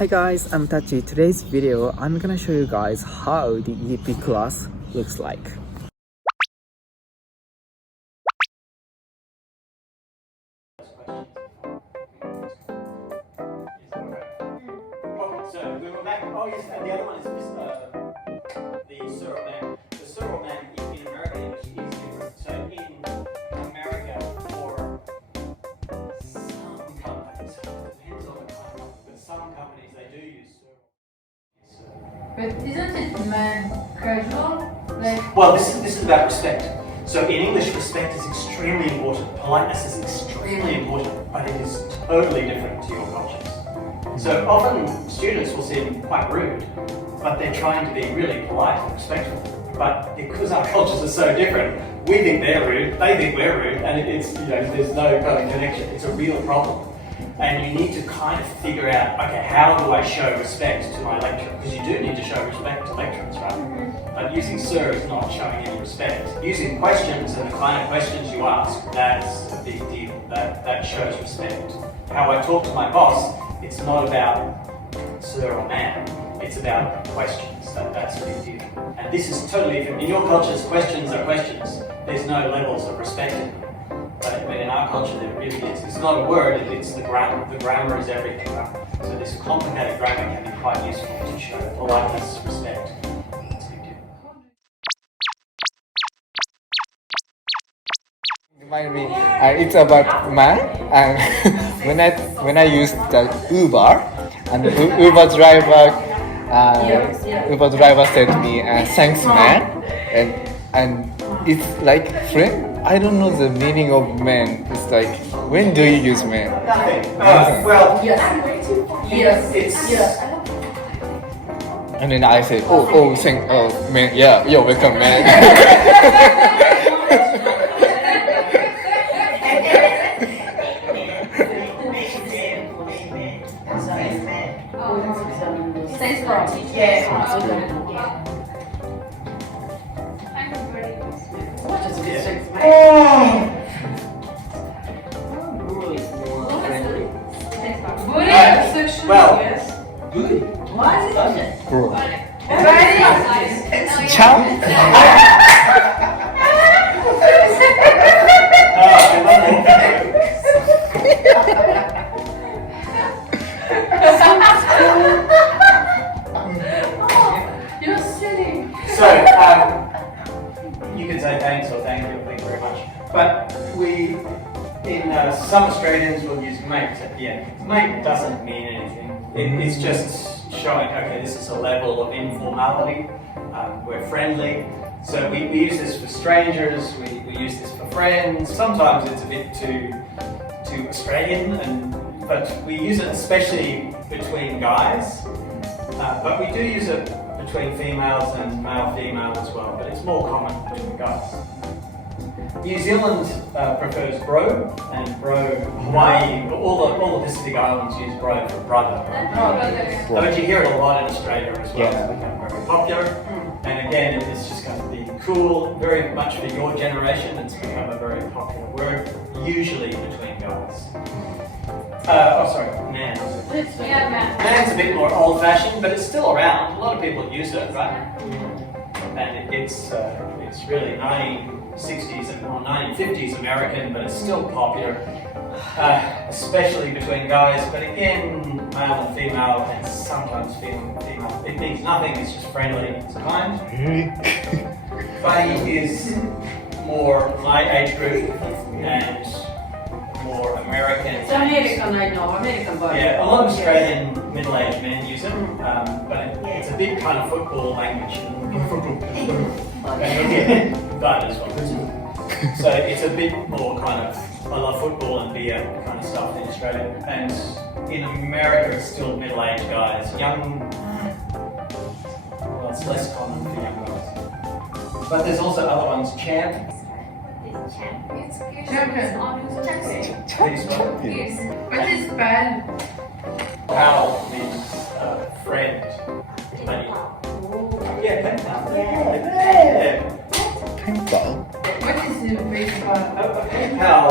Hi guys, I'm Tachi. Today's video, I'm gonna show you guys how the EP class looks like. So we were back. Oh yes, and the other one is the sir or ma'am. The sir or ma'am in American English is different. So in America, for some companies, it depends on the kind of, but some companies they do use sir. But isn't it casual? Well, this is about respect. So in English, respect is extremely important. Politeness is extremely important, but it is totally different to your cultures. So often students will seem quite rude, but they're trying to be really polite and respectful. But because our cultures are so different, we think they're rude, they think we're rude, and it's, there's no kind of connection. It's a real problem. And you need to kind of figure out, okay, how do I show respect to my lecturer? Because you do need to show respect to lecturers, right? But using sir is not showing any respect. Using questions and the kind of questions you ask, that's a big deal. That shows respect. How I talk to my boss, it's not about sir or ma'am, it's about questions. That's a big deal. And this is totally different. In your cultures, questions are questions. There's no levels of respect in them. But in our culture, there really is. It's not a word, it's the grammar. The grammar is everything. Right? So this complicated grammar can be quite useful to show politeness, respect. That's a big deal. Remind me, it's about man. And when I use the Uber, and the Uber driver said to me, "Thanks, man," and it's like friend. I don't know the meaning of man. It's like, when do you use man? Nothing. Well, Yes. it's... And then I said, man, yeah, you're welcome, man. Thanks for Well, Bro. Ciao. You're silly. So, you can say thanks or thank you or thank you very much. But some Australians will use mate at the end. Mate doesn't mean anything. It's just showing, okay, this is a level of informality. We're friendly. So we use this for strangers, we use this for friends. Sometimes it's a bit too Australian, but we use it especially between guys. But we do use it between females and male-female as well, but it's more common between guys. New Zealand prefers bro, and bro, Hawaii, all the Pacific Islands use bro for brother. But you hear it a lot in Australia as well. It's become very popular. And again, it's just going to be cool, very much for your generation. It's become a very popular word, usually between guys. Man. Man's a bit more old-fashioned, but it's still around. A lot of people use it, right? And it's really 1960s or 1950s American, but it's still popular, especially between guys. But again, male and female, and sometimes female. It means nothing. It's just friendly. It's kind. Buddy is more my age group and more American. It's American, I know. American body. Yeah, a lot of Australian middle-aged men use it, but it's a big kind of football language. But as well. So it's a bit more kind of, I love football and beer kind of stuff in Australia. And in America, it's still middle-aged guys. Well, it's less common for young guys. But there's also other ones, champ. Champion. Champion. What is bad? Pal means friend. Yeah, pen pal. Yeah. Pen pal. What is the baseball? A pen pal,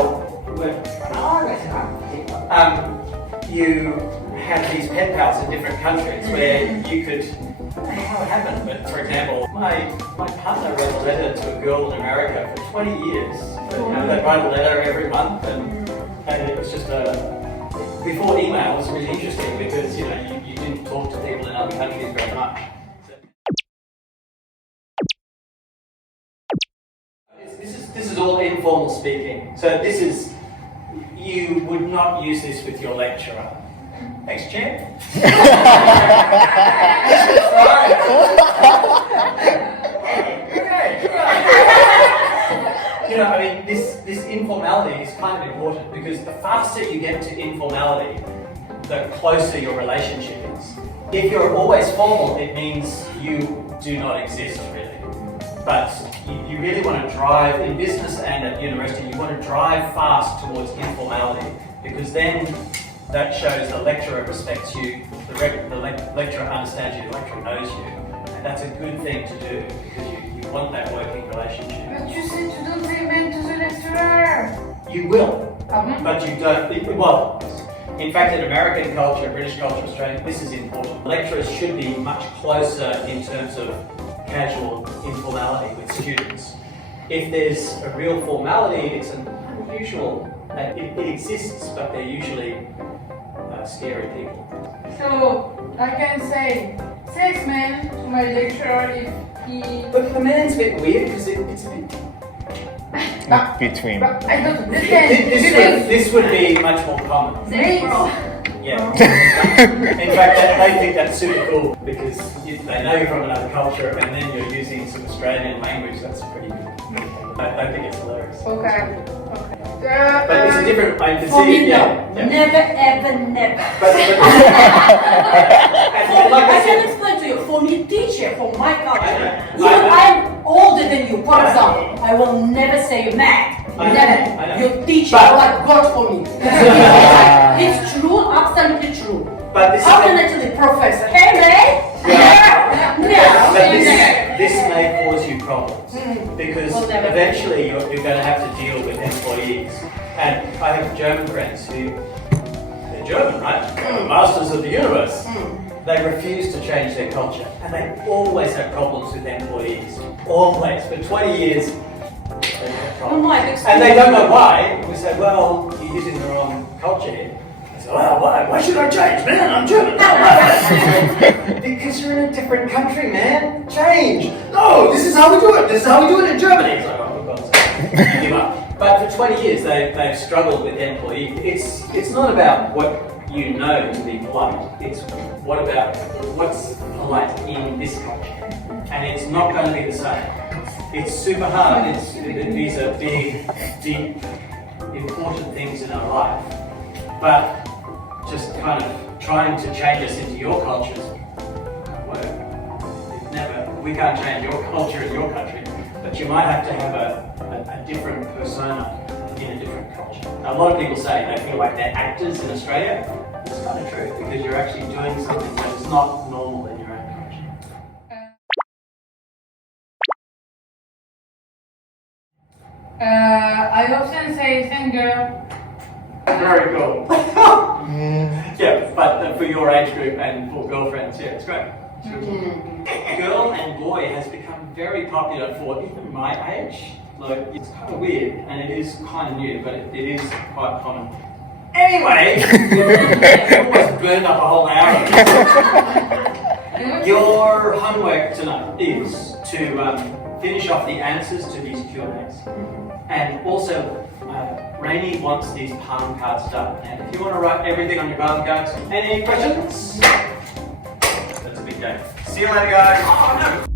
you have these pen pals in different countries where you could, I don't know how it happened, but for example, my partner wrote a letter to a girl in America for 20 years. But, you know, they write a letter every month, and it was just before email, it was really interesting because you didn't talk to people in other countries very much. This is all informal speaking. So this is, you would not use this with your lecturer. Thanks, Chair. You know, I mean, this informality is kind of important because the faster you get to informality, the closer your relationship is. If you're always formal, it means you do not exist really. But you really want to drive, in business and at university, you want to drive fast towards informality because then that shows the lecturer respects you, the lecturer understands you, the lecturer knows you. And that's a good thing to do because you want that working relationship. But you said you don't say amen to the lecturer. You will, but you don't. Well, in fact, in American culture, British culture, Australian, this is important. Lecturers should be much closer in terms of casual informality with students. If there's a real formality, it's an unusual. It exists, but they're usually scary people. So I can say, thanks man to my lecturer if he... Look, the man's a bit weird because it's a bit... Between. But I don't understand. This would be much more common. Thanks. Yeah. In fact, they think that's super cool because they know you're from another culture and then you're using some Australian language. That's pretty good. I think it's hilarious. Okay. But it's a different. I can For see. me, Yeah. no. Never, ever, never. But I like I can said, explain to you. For me, teacher, for my culture, I know. even I'm older than you, for example, I will never say man. I know. Never. Your teacher But- are like God for me. It's true, absolutely true. but this How can may, I tell the professor? Hey, man. but No. this may cause you problems because We'll never- eventually you're going to have to deal with employees. And I have German friends who they're German, right? They're the masters of the universe. They refuse to change their culture, and they always have problems with employees. Always, for 20 years, they have problems. And they don't know why. We say, well, you're using the wrong culture here. They say, well, why? Why should I change, man? I'm German. Because you're in a different country, man. Change. No, this is how we do it. This is how we do it in Germany. It's like, oh, for God's sake. Give up. But for 20 years, they've struggled with employees. It's not about what you know to be polite. It's what about what's polite in this culture. And it's not going to be the same. It's super hard. These are big, deep, important things in our life. But just kind of trying to change us into your cultures won't work. We can't change your culture in your country, but you might have to have a different persona in a different culture. Now, a lot of people say they feel like they're actors in Australia. It's kind of true because you're actually doing something that is not normal in your own culture. I often say thank you. Very cool. Yeah, but for your age group and for girlfriends, yeah, it's great. Girl and boy has become very popular for even my age. Like, it's kind of weird and it is kind of new, but it is quite common. Anyway, almost burned up a whole hour. Your homework tonight is to finish off the answers to these Q&As. And also, Rainey wants these palm cards done. And if you want to write everything on your palm cards, any questions? That's a big day. See you later, guys. Oh, no.